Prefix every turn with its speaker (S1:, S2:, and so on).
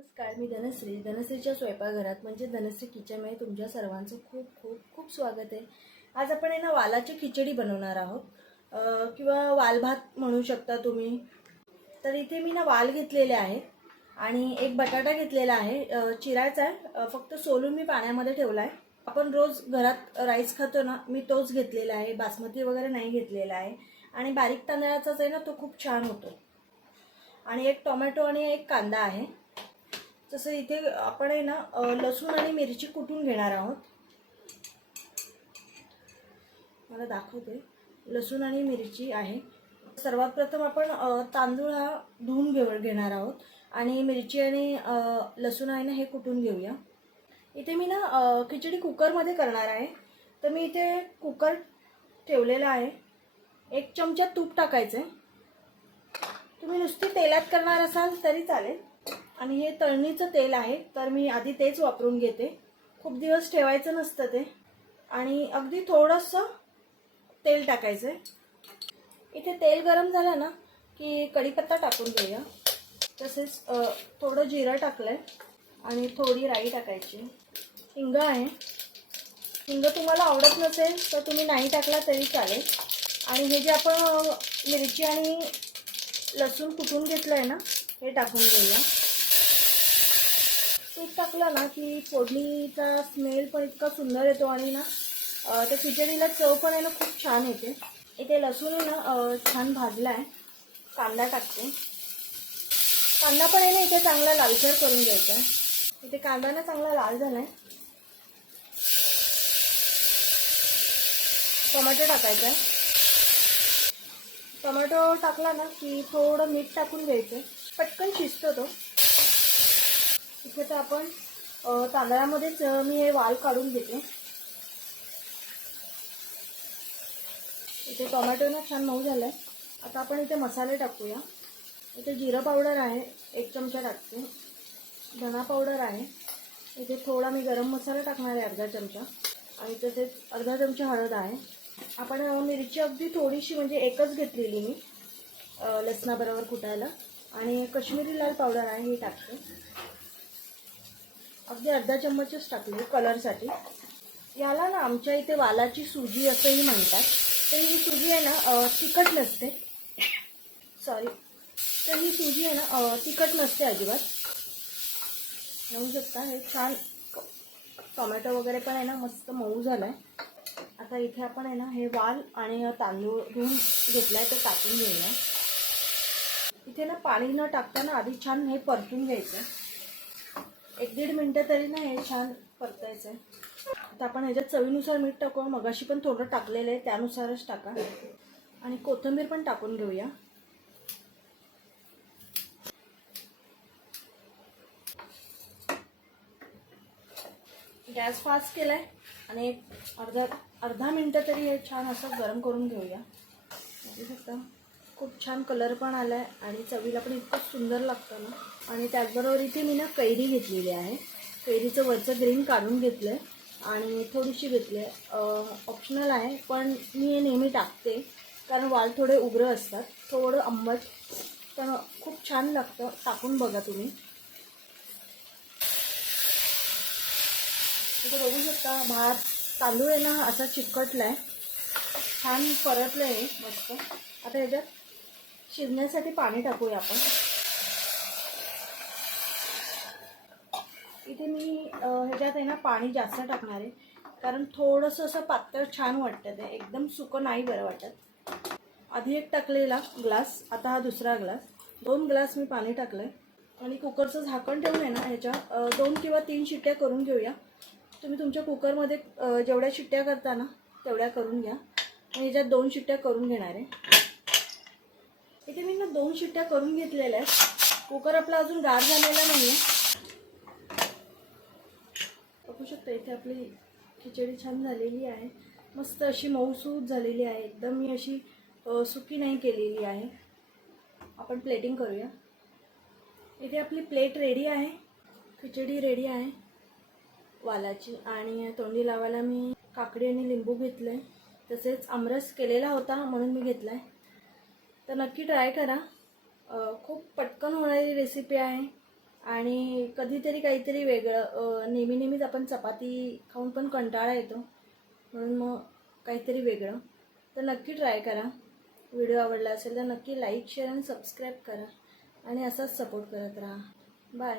S1: नमस्कार मी धनश्री. धनश्रीच्या स्वयंपाकघरात म्हणजे धनश्री किचनमध्ये तुमच्या सर्वांचं खूप खूप खूप स्वागत आहे. आज आपण आहे ना वालाची खिचडी बनवणार आहोत. किंवा वालभात म्हणू शकता तुम्ही. तर इथे मी ना वाल घेतलेले आहे आणि एक बटाटा घेतलेला आहे. चिरायचा आहे. फक्त सोलून मी पाण्यामध्ये ठेवला आहे. आपण रोज घरात राईस खातो ना मी तोच घेतलेला आहे. बासमती वगैरे नाही घेतलेला आहे. आणि बारीक तांदळाचाच आहे ना तो खूप छान होतो. आणि एक टोमॅटो आणि एक कांदा आहे. तसं इथे आपण आहे ना लसूण आणि मिरची कुटून घेणार आहोत? मला दाखवते. लसूण आणि मिरची आहे. सर्वात प्रथम आपण तांदूळ हा धुवून घेऊ घेणार आहोत. आणि मिरची आणि लसूण आहे ना हे कुटून घेऊया? इथे मी ना खिचडी कुकरमध्ये करणार आहे. तर मी इथे कुकर ठेवलेला आहे. एक चमचा तूप टाकायचं आहे तुम्ही नुसती तेलात करणार असाल तरी चालेल. आणि हे तळणीचं तेल आहे तर मी आधी तेच वापरून घेते. खूप दिवस ठेवायचं नसतं ते. आणि अगदी थोडंसं तेल टाकायचं आहे इथे तेल गरम झालं ना की कढीपत्ता टाकून घेऊया. तसेच थोडं जिरं टाकलं आहे आणि थोडी राई टाकायची. हिंग आहे. हिंग तुम्हाला आवडत नसेल तर तुम्ही नाही टाकला तरी चालेल. आणि हे जे आपण मिरची आणि लसूण कुटून घेतलं आहे ना हे टाकून घेऊया. तूप टाकलं ना की फोडणीचा स्मेल पण इतका सुंदर येतो आणि ना त्या खिचडीला चव पण आहे ना खूप छान येते. इथे लसूण ना छान भाजला आहे. कांदा टाकते. कांदा पण आहे ना इथे चांगला लालसर करून घ्यायचा आहे. इथे कांदा ना चांगला लाल झाला आहे टोमॅटो टाकायचा आहे. टोमॅटो टाकला ना की थोडं मीठ टाकून घ्यायचं पटकन शिजतो तो. आपण तांदळामध्येच मी हे वाल काढून घेते. इथे टोमॅटो ना छान मऊ झाला आहे आता आपण इथे मसाले टाकूया. इथे जिरं पावडर आहे एक चमचा टाकते. धना पावडर आहे. इथे थोडा मी गरम मसाला टाकणार आहे अर्धा चमचा. आणि तसेच अर्धा चमचा हळद आहे. आपण मिरची अगदी थोडीशी म्हणजे एकच घेतलेली मी लसणाबरोबर कुटायला. आणि कश्मीरी लाल पावडर आहे हे टाकते. अगदी अर्धा चम्मचच टाकले कलरसाठी. याला ना आमच्या इथे वालाची सुजी असंही म्हणतात. तर ही सुजी आहे ना तिखट नसते. सॉरी तर ही सुजी आहे ना तिखट नसते अजिबात. येऊ शकता हे छान टोमॅटो वगैरे पण आहे ना मस्त मऊ झालं आहे आता इथे आपण आहे ना हे वाल आणि तांदूळ धुवून घेतलाय तर टाकून घेऊया. इथे ना पाणी न टाकताना आधी छान हे परतून घ्यायचं. एक दीड मिनटं तरी ना हे छान परतायचं आहे आता आपण ह्याच्यात चवीनुसार मीठ टाकू मगाशी पण थोडं टाकलेलं आहे त्यानुसारच टाका. आणि कोथिंबीर पण टाकून घेऊया. गॅस फास्ट केलाय. आणि अर्धा अर्धा मिनटं तरी हे छान असं गरम करून घेऊया. शकता. खूप छान कलर पण आला आहे आणि चवीला पण इतकं सुंदर लागतं ना. आणि त्याचबरोबर इथे मी ना कैरी घेतलेली आहे. कैरीचं वरचं ग्रीन काढून घेतलं आहे आणि थोडीशी घेतली आहे ऑप्शनल आहे पण मी हे नेहमी टाकते. कारण वाल थोडे उग्र असतात. थोडं आंबट पण खूप छान लागतं. टाकून बघा तुम्ही. तिथं बघू शकता भात तांदूळ आहे ना असा चिकटला आहे छान परतलं आहे मस्त. आता ह्याच्यात शिजण्यासाठी पाणी टाकूया आपण. इथे मी ह्याच्यात आहे ना पाणी जास्त टाकणार आहे. कारण थोडंसं असं पातळ छान वाटतं ते. एकदम सुकं नाही बरं वाटत. आधी एक टाकलेला ग्लास आता हा दुसरा ग्लास. दोन ग्लास मी पाणी टाकलं आहे आणि कुकरचं झाकण ठेवून आहे ना ह्याच्या दोन किंवा तीन शिट्ट्या करून घेऊया. तुम्ही तुमच्या कुकरमध्ये जेवढ्या शिट्ट्या करता ना तेवढ्या करून घ्या. आणि ह्याच्यात दोन शिट्ट्या करून घेणार आहे. इथे मी ना दोन शिट्ट्या करून घेतलेल्या आहेत कुकर आपला अजून गार झालेला नाही आहे बघू शकता इथे आपली खिचडी छान झालेली आहे. मस्त अशी मऊसूद झालेली आहे. एकदम मी अशी सुकी नाही केलेली आहे. आपण प्लेटिंग करूया. इथे आपली प्लेट रेडी आहे. खिचडी रेडी आहे. वालाची आणि तोंडी लावायला मी काकडी आणि लिंबू घेतलं आहे तसेच आमरस केलेला होता म्हणून मी घेतला आहे तर नक्की ट्राय करा. खूप पटकन होणारी रेसिपी आहे आणि कधीतरी काहीतरी वेगळं नेहमी नेहमीच आपण चपाती खाऊन पण कंटाळा येतो. म्हणून मग काहीतरी वेगळं. तर नक्की ट्राय करा. व्हिडिओ आवडला असेल तर नक्की लाईक शेअर आणि सबस्क्राईब करा आणि असाच सपोर्ट करत राहा. बाय